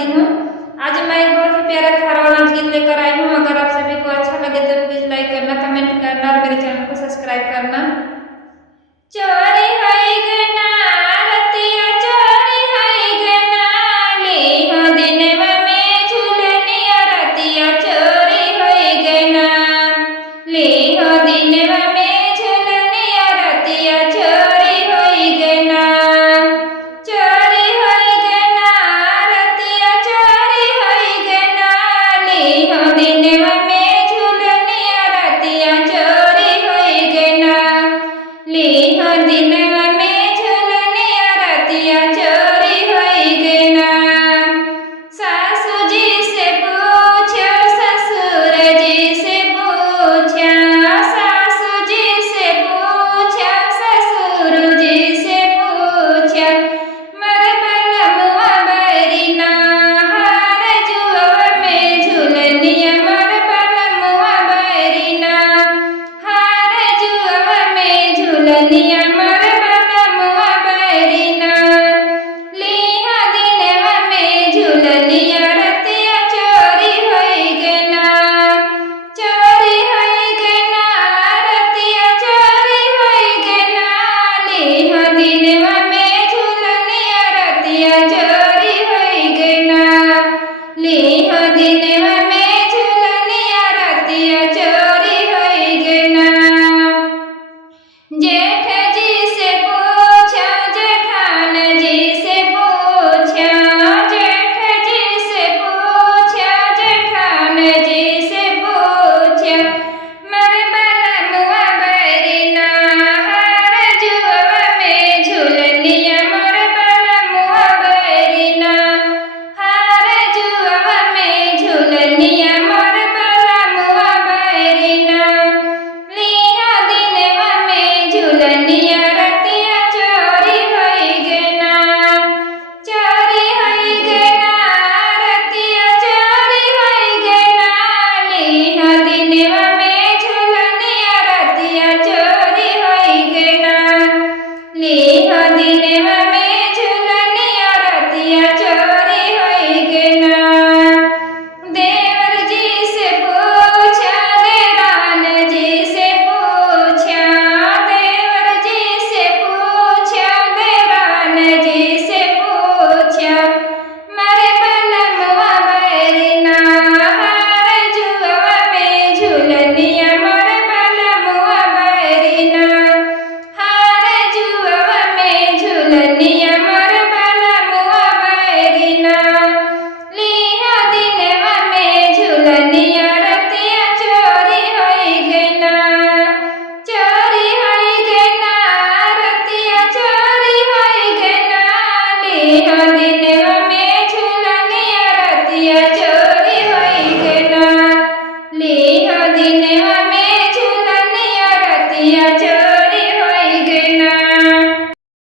करती हूँ। आज मैं एक बहुत ही प्यारा खारवाना गीत लेकर आई हूँ। अगर आप सभी को अच्छा लगे तो प्लीज लाइक करना, कमेंट करना और मेरे चैनल को सब्सक्राइब करना। चोरी है गना रतिया, चोरी है गना ले हो दिनवा में झूलनिया रतिया, चोरी है गना ले हो दिनवा में झूलनिया रतिया, चोरी है गना। चोरी है गना रतिया, चोरी है गना ले हो दिनवा में झूलनिया रतिया, चोरी है गना ले हो दिनवा में झूलनिया रतिया, चोरी है गना। सासू जी से पूछो, ससुर जी से पूछो, सासू जी से पूछो, ससुर जी से पूछो, मर बलमुआ बैरिना हार जुआ में झूलनिया, मर बलमुआ बैरिना हार जुआ में झूलनिया।